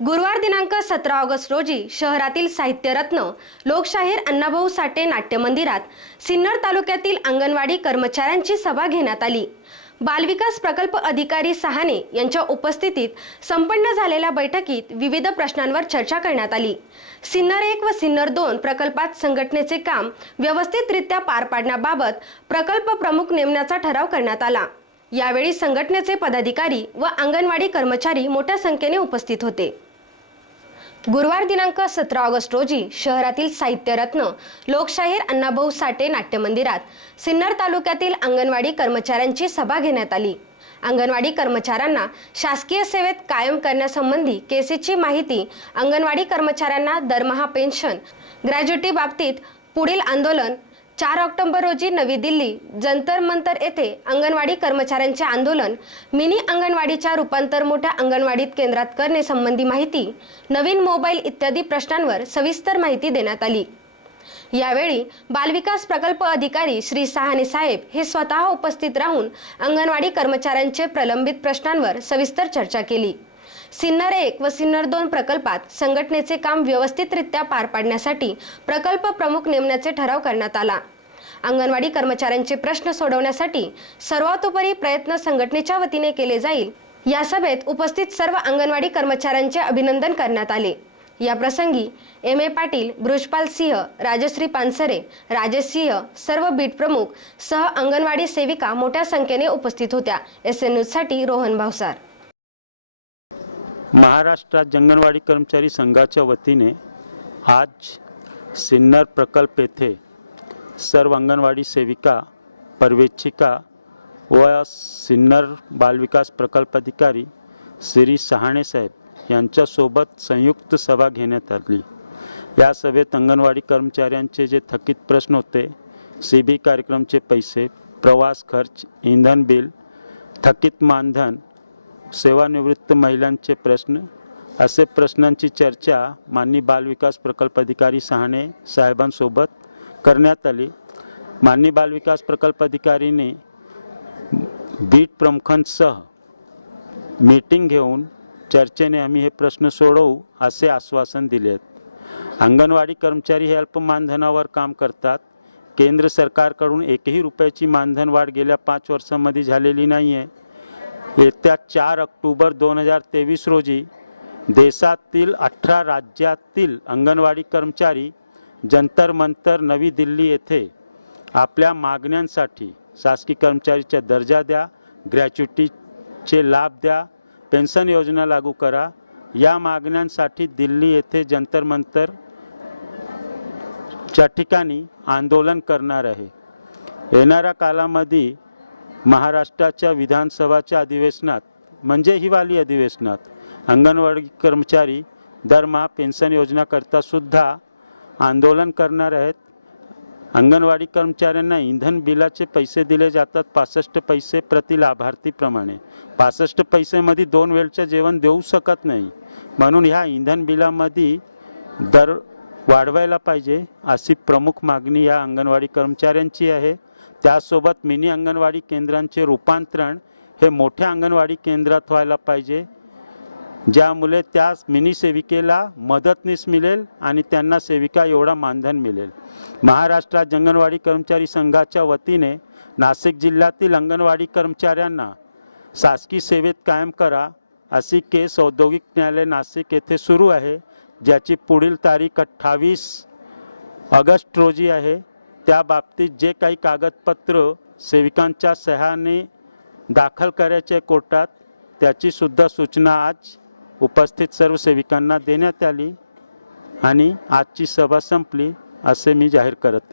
गुरुवार दिनांक सतरा ऑगस्ट रोजी शहरातील साहित्यरत्न लोकशाहीर अण्णाभाऊ साठे नाट्य मंदिरात सिन्नर तालुक्यातील अंगणवाडी कर्मचाऱ्यांची सभा घेण्यात आली. बालविकास प्रकल्प अधिकारी सहाने यांच्या उपस्थितीत संपन्न झालेल्या बैठकीत विविध प्रश्नांवर चर्चा करण्यात आली. सिन्नर एक व सिन्नर दोन प्रकल्पात संघटनेचे काम व्यवस्थितरित्या पार पाडण्याबाबत प्रकल्प प्रमुख नेमण्याचा ठराव करण्यात आला. यावेळी संघटनेचे पदाधिकारी व अंगणवाडी कर्मचारी मोठ्या संख्येने उपस्थित होते. गुरुवार दिनांक सतरा ऑगस्ट रोजी शहरातील साहित्यरत्न लोकशाहीर अण्णाभाऊ साठे नाट्य मंदिरात सिन्नर तालुक्यातील अंगणवाडी कर्मचाऱ्यांची सभा घेण्यात आली. अंगणवाडी कर्मचाऱ्यांना शासकीय सेवेत कायम करण्यासंबंधी केसेची माहिती अंगणवाडी कर्मचाऱ्यांना दरमहा पेन्शन ग्रॅज्युटी बाबतीत पुढील आंदोलन चार ऑक्टोबर रोजी नवी दिल्ली जंतर मंतर येथे अंगणवाडी कर्मचाऱ्यांचे आंदोलन मिनी अंगणवाडीच्या रूपांतर मोठ्या अंगणवाडीत केंद्रात करणे संबंधी माहिती नवीन मोबाईल इत्यादी प्रश्नांवर सविस्तर माहिती देण्यात आली. यावेळी बालविकास प्रकल्प अधिकारी श्री सहाने साहेब हे स्वतः उपस्थित राहून अंगणवाडी कर्मचाऱ्यांचे प्रलंबित प्रश्नांवर सविस्तर चर्चा केली. सिन्नर एक व सिन्नर दोन प्रकल्पात संघटनेचे काम व्यवस्थितरित्या पार पाडण्यासाठी प्रकल्प प्रमुख नेमण्याचे ठराव करण्यात आला. अंगणवाडी कर्मचाऱ्यांचे प्रश्न सोडवण्यासाठी सर्वतोपरी प्रयत्न संघटनेच्या वतीने केले जाईल. या सभेत उपस्थित सर्व अंगणवाडी कर्मचाऱ्यांचे अभिनंदन करण्यात आले. या प्रसंगी एम ए पाटील बृजपाल सिंह राजश्री पानसरे राजेश सिंह सर्व बीट प्रमुख सह अंगणवाडी सेविका मोठ्या संख्येने उपस्थित होत्या. एस एन न्यूजसाठी रोहन भावसार. महाराष्ट्रात अंगणवाडी कर्मचारी संघाच्या वतीने आज सिन्नर प्रकल्प येथे सर्व अंगणवाडी सेविका पर्वेक्षिका व सिन्नर बालविकास प्रकल्प अधिकारी श्री सहाणे साहेब यांच्यासोबत संयुक्त सभा घेण्यात आली. या सभेत अंगणवाडी कर्मचाऱ्यांचे जे थकीत प्रश्न होते सी बी कार्यक्रमचे पैसे प्रवास खर्च इंधन बिल थकीत मानधन सेवानिवृत्त महिलांचे प्रश्न असे प्रश्नांची चर्चा माननीय बालविकास प्रकल्प अधिकारी सहाणे साहेबांसोबत करण्यात आली. माननीय बालविकास प्रकल्प अधिकारीने बीट प्रमुखांसह मीटिंग घेऊन चर्चेने आम्ही हे प्रश्न सोडवू असे आश्वासन दिले. आहेत अंगणवाडी कर्मचारी हे अल्प मानधनावर काम करतात. केंद्र सरकारकडून एकही रुपयाची मानधन वाढ गेल्या पाच वर्षांमध्ये झालेली नाही आहे येत्या चार ऑक्टोबर दोन हजार तेवीस रोजी देशातील अठरा राज्यातील अंगणवाडी कर्मचारी जंतर मंतर नवी दिल्ली येथे आपल्या मागण्यांसाठी शासकीय कर्मचारीचा दर्जा द्या ग्रॅच्युटीचे लाभ द्या पेन्शन योजना लागू करा. या मागण्यांसाठी दिल्ली येथे जंतर मंतर च्या ठिकाणी आंदोलन करणार आहे. येणाऱ्या कालामध्ये महाराष्ट्राच्या विधानसभाच्या अधिवेशनात म्हणजे हिवाळी अधिवेशनात अंगणवाडी कर्मचारी दरमहा पेन्शन योजनाकरता सुद्धा आंदोलन करणार आहेत. अंगणवाडी कर्मचाऱ्यांना इंधन बिलाचे पैसे दिले जातात पासष्ट पैसे प्रति लाभार्थीप्रमाणे पासष्ट पैसेमध्ये दोन वेळचं जेवण देऊ शकत नाही. म्हणून ह्या इंधन बिलामध्ये दर वाढवायला पाहिजे अशी प्रमुख मागणी या अंगणवाडी कर्मचाऱ्यांची आहे. त्यासोबत मिनी अंगणवाडी केंद्रांचे रूपांतरण हे मोठ्या अंगणवाडी केंद्रात व्हायला पाहिजे. ज्यामुळे त्या मिनी सेविकेला मदतनीस मिळेल आणि त्यांना सेविका एवढा मानधन मिळेल. महाराष्ट्रात अंगणवाडी कर्मचारी संघाच्या वतीने नाशिक जिल्ह्यातील अंगणवाडी कर्मचाऱ्यांना शासकीय सेवेत कायम करा अशी केस औद्योगिक न्यायालय नाशिक येथे सुरू आहे. ज्याची पुढील तारीख अठ्ठावीस ऑगस्ट रोजी आहे. त्या बाबतीत जे काही कागदपत्र सेविकांच्या सह्याने दाखल करायचे कोर्टात त्याची सुद्धा सूचना आज उपस्थित सर्व सेविकांना देण्यात आली आणि आजची सभा संपली असे मी जाहीर करत आहे.